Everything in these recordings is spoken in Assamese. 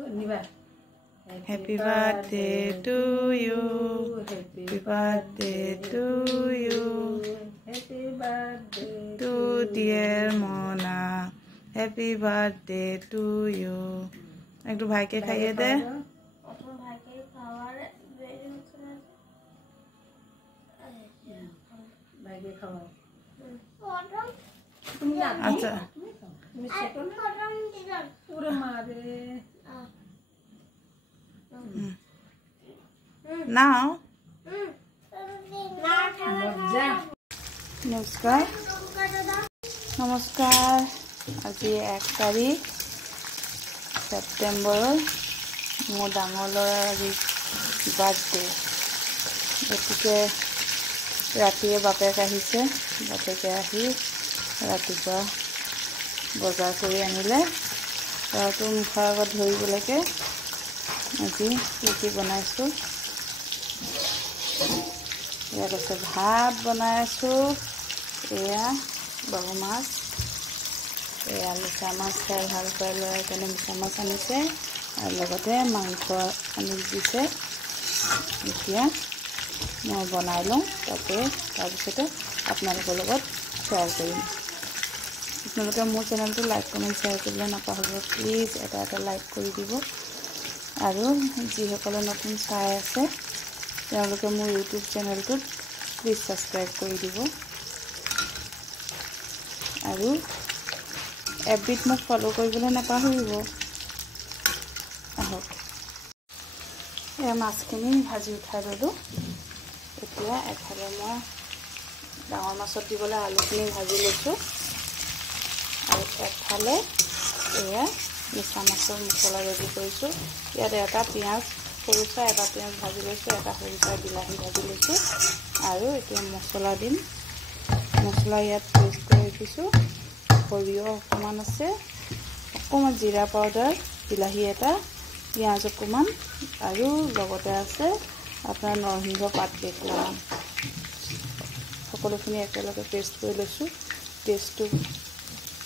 Happy birthday to you. Happy birthday to you. Happy birthday to dear Mona. Happy birthday to you. एक तो भाई के खाइए दे. भाई के खावारे वेरी मुझे. भाई के खावारे. अच्छा. पूरे मारे. Now. नमस्कार. नमस्कार. आज 1 तारीख सेप्टेम्बर मोर डाঙৰ ল'ৰাৰ বাৰ্থডে. গতিকে ৰাতিয়ে বাপেক আহিছে. বাপেকে আহি ৰাতিপুৱা বজাৰ কৰি আনিলে. তাতো মুখৰ আগত ধৰিবলৈকে আজি কি বনাইছোঁ. ইয়াত আছে ভাত বনাইছোঁ. এয়া বাহু মাছ. এয়া মিছা মাছ খাই ভাল পাই ল'ৰাই কাৰণে মিছা মাছ আনিছে আৰু লগতে মাংস আনি দিছে. এতিয়া মই বনাই লওঁ তাৰপিছতে আপোনালোকৰ লগত শ্বেয়াৰ কৰিম. আপোনালোকে মোৰ চেনেলটো লাইক কমেণ্ট শ্বেয়াৰ কৰিবলৈ নাপাহৰিব. প্লিজ এটা লাইক কৰি দিব আৰু যিসকলে নতুন চাই আছে তেওঁলোকে মোৰ ইউটিউব চেনেলটোত প্লিজ ছাবস্ক্ৰাইব কৰি দিব আৰু এফবিত মোক ফ'ল' কৰিবলৈ নাপাহৰিব. আহক এই মাছখিনি ভাজি উঠাই ল'লোঁ. এতিয়া এফালে মই ডাঙৰ মাছত দিবলৈ আলুখিনি ভাজি লৈছোঁ আৰু এফালে এয়া মিছা মাছৰ মছলা ৰেডি কৰিছোঁ. ইয়াত এটা পিঁয়াজ সৰু চাই এটা পিঁয়াজ ভাজি লৈছোঁ. এটা সৰু চাই বিলাহী ভাজি লৈছোঁ আৰু এতিয়া মছলা দিম. মছলা ইয়াত পেষ্ট কৰি ৰাখিছোঁ. সৰিয়হ অকণমান আছে, অকণমান জিৰা পাউডাৰ, বিলাহী এটা, পিঁয়াজ অকণমান আৰু লগতে আছে আপোনাৰ নৰসিংহ পাত কেইটামান. সকলোখিনি একেলগে পেষ্ট কৰি লৈছোঁ. টেষ্টটো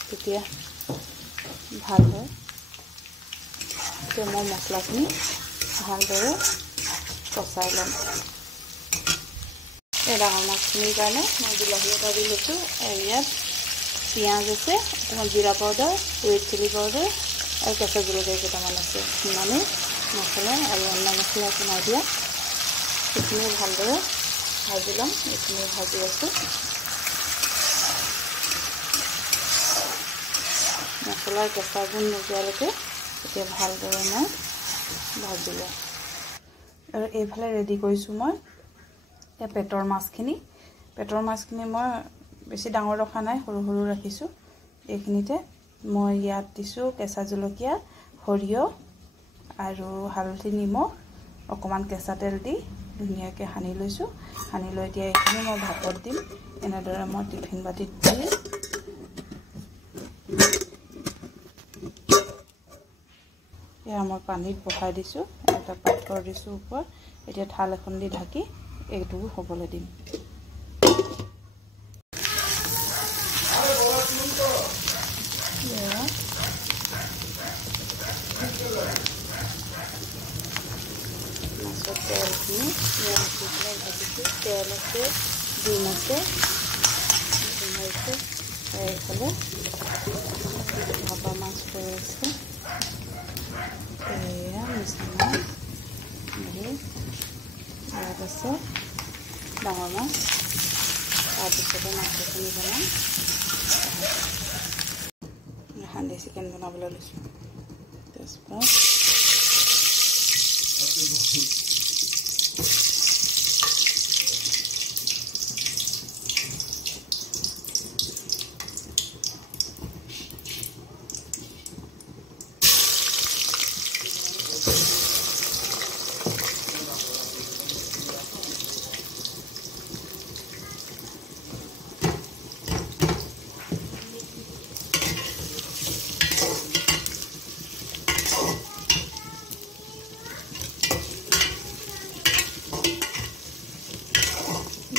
তেতিয়া ভাল হয়. এতিয়া মই মছলাখিনি ভালদৰে কচাই ল'ম. এই ডাঙৰ মাছখিনিৰ কাৰণে মই বিলাহী এটা দি লৈছোঁ. ইয়াত পিঁয়াজ আছে, অকণমান জিৰা পাউডাৰ, ৰেড চিলি পাউডাৰ আৰু কেঁচা জলকীয়া কেইটামান আছে. সিমানেই মছলা আৰু অন্য মছলা নাই দিয়া. সেইখিনি ভালদৰে ভাজি ল'ম. এইখিনি ভাজি আছোঁ. মছলাৰ কেঁচা গুণ নোযোৱালৈকে এতিয়া ভালদৰে মই ভাজি লওঁ. আৰু এইফালে ৰেডি কৰিছোঁ মই এই পেটৰ মাছখিনি. পেটৰ মাছখিনি মই বেছি ডাঙৰ ৰখা নাই, সৰু সৰু ৰাখিছোঁ. এইখিনিতে মই ইয়াত দিছোঁ কেঁচা জলকীয়া, সৰিয়হ আৰু হালধি, নিমখ, অকণমান কেঁচা তেল দি ধুনীয়াকৈ সানি লৈছোঁ. সানি লৈ এতিয়া এইখিনি মই ভাপত দিম. এনেদৰে মই টিফিন বাতিত দি এয়া মই পানীত বহাই দিছোঁ. এটা পাত্ৰ দিছোঁ ওপৰত. এতিয়া থাল এখন দি ঢাকি এইটো হ'বলৈ দিম. মাছৰ তেলখিনি ভাজিছোঁ. তেল আছে, ডিম আছে, এইফালে ভাপা মাছ হৈ আছে. এয়া মিছা মাছ, ইয়াত আছে ডাঙৰ মাছ. তাৰপিছতে মাছখিনি বনাম. হান্দি চিকেন বনাবলৈ লৈছোঁ. তেজপাত,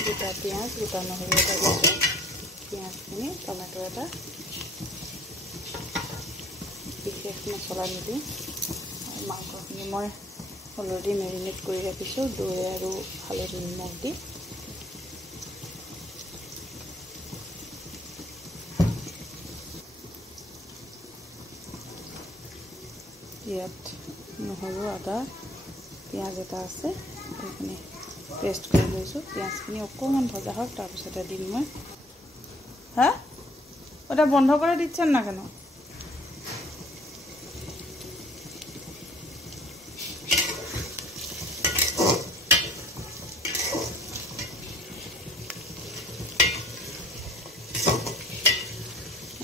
দুটা পিঁয়াজ, গোটা নহৰু এটা দিছোঁ. পিঁয়াজখিনি, টমেটো এটা, বিশেষ মছলা নিদিওঁ মাংসখিনি মই অলৰেডি মেৰিনেট কৰি ৰাখিছোঁ দৈ আৰু হালধি নিমখ দি। ইয়াত নহৰু আদা পিঁয়াজ এটা আছে, এইখিনি পেষ্ট কৰি লৈছোঁ। পিঁয়াজখিনি অকণমান ভজা হওক, তাৰপিছতে দিম মই। হা ওটা বন্ধ কৰে দিচ্ছেন না কেন?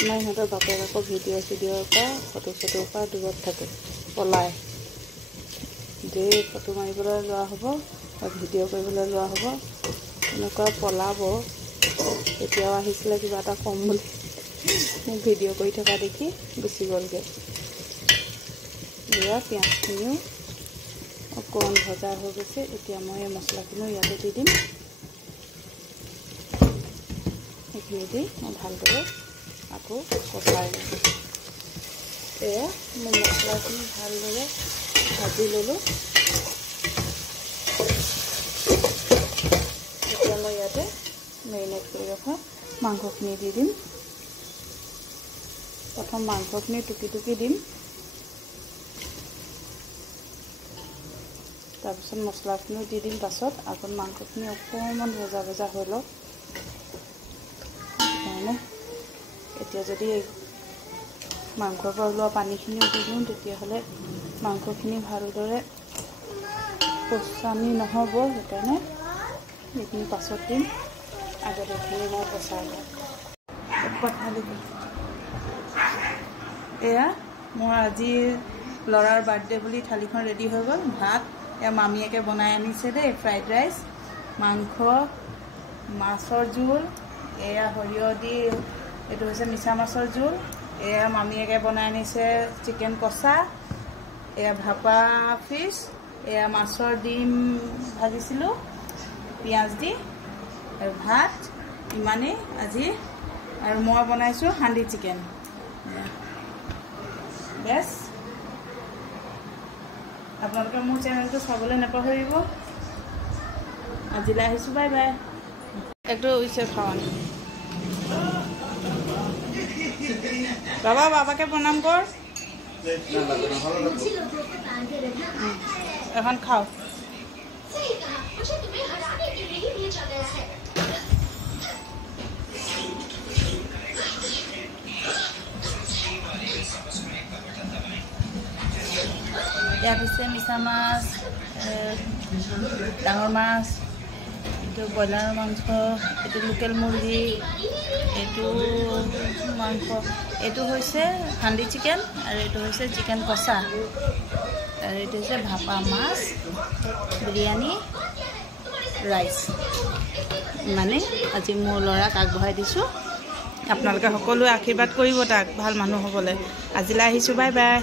আমাৰ ইহঁতৰ বাপেক আকৌ ভিডিঅ' চিডিঅ'ৰ পৰা ফটো চটোৰ পৰা দূৰত থাকে, পলায়। যে ফটো মাৰিবলৈ লোৱা হ'ব বা ভিডিঅ' কৰিবলৈ লোৱা হ'ব, এনেকুৱা পলাব। এতিয়াও আহিছিলে কিবা এটা কম বুলি, মোক ভিডিঅ' কৰি থকা দেখি গুচি গ'লগৈ। এয়া পিঁয়াজখিনিও অকণমান ভজা হৈ গৈছে। এতিয়া মই এই মছলাখিনিও ইয়াতে দি দিম। এইখিনি দি মই ভালদৰে আকৌ কচাই লওঁ। এয়া মই মছলাখিনি ভালদৰে ভাজি ল'লোঁ। এতিয়া মই ইয়াতে মেৰিনেট কৰি ৰখা মাংসখিনি দি দিম। প্ৰথম মাংসখিনি টুকি টুকি দিম, তাৰপিছত মছলাখিনিও দি দিম পাছত। আগত মাংসখিনি অকণমান ভজা ভজা হৈ লওক। সেইকাৰণে এতিয়া যদি মাংসৰ পৰা ওলোৱা পানীখিনিও দি দিওঁ, তেতিয়াহ'লে মাংসখিনি ভালদৰে কচানি নহ'ব। সেইকাৰণে এইখিনি পাছত দিম, আগত এইখিনি মই কচাই লওঁ। এয়া মোৰ আজি ল'ৰাৰ বাৰ্থডে বুলি থালিখন ৰেডি হৈ গ'ল। ভাত এয়া মামীয়েকে বনাই আনিছে দেই, ফ্ৰাইড ৰাইচ, মাংস, মাছৰ জোল, এয়া সৰিয়হ দি এইটো হৈছে মিছা মাছৰ জোল, এয়া মামীয়েকে বনাই আনিছে চিকেন কষা, এয়া ভাপা ফিছ, এয়া মাছৰ ডিম ভাজিছিলোঁ পিঁয়াজ দি, আৰু ভাত ইমানেই আজি। আৰু মই বনাইছোঁ হান্দি চিকেন। বেছ, আপোনালোকে মোৰ চেনেলটো চাবলৈ নাপাহৰিব। আজিলৈ আহিছোঁ, বাই বাই। একটু ইসে খাওয়ান। বাবা, বাবাকে প্ৰণাম কৰ। এখন খাও। ইয়াত হৈছে মিছা মাছ, ডাঙৰ মাছ, এইটো ব্ৰইলাৰ মাংস, এইটো লোকেল মুৰ্গী, এইটো মাংস, এইটো হৈছে হান্দি চিকেন, আৰু এইটো হৈছে চিকেন কষা, আৰু এইটো হৈছে ভাপা মাছ, বিৰিয়ানী, ৰাইচ। মানে আজি মোৰ ল'ৰাক আগবঢ়াই দিছোঁ। আপোনালোকে সকলোৱে আশীৰ্বাদ কৰিব তাক ভাল মানুহ হ'বলৈ। আজিলৈ আহিছোঁ, বাই বাই।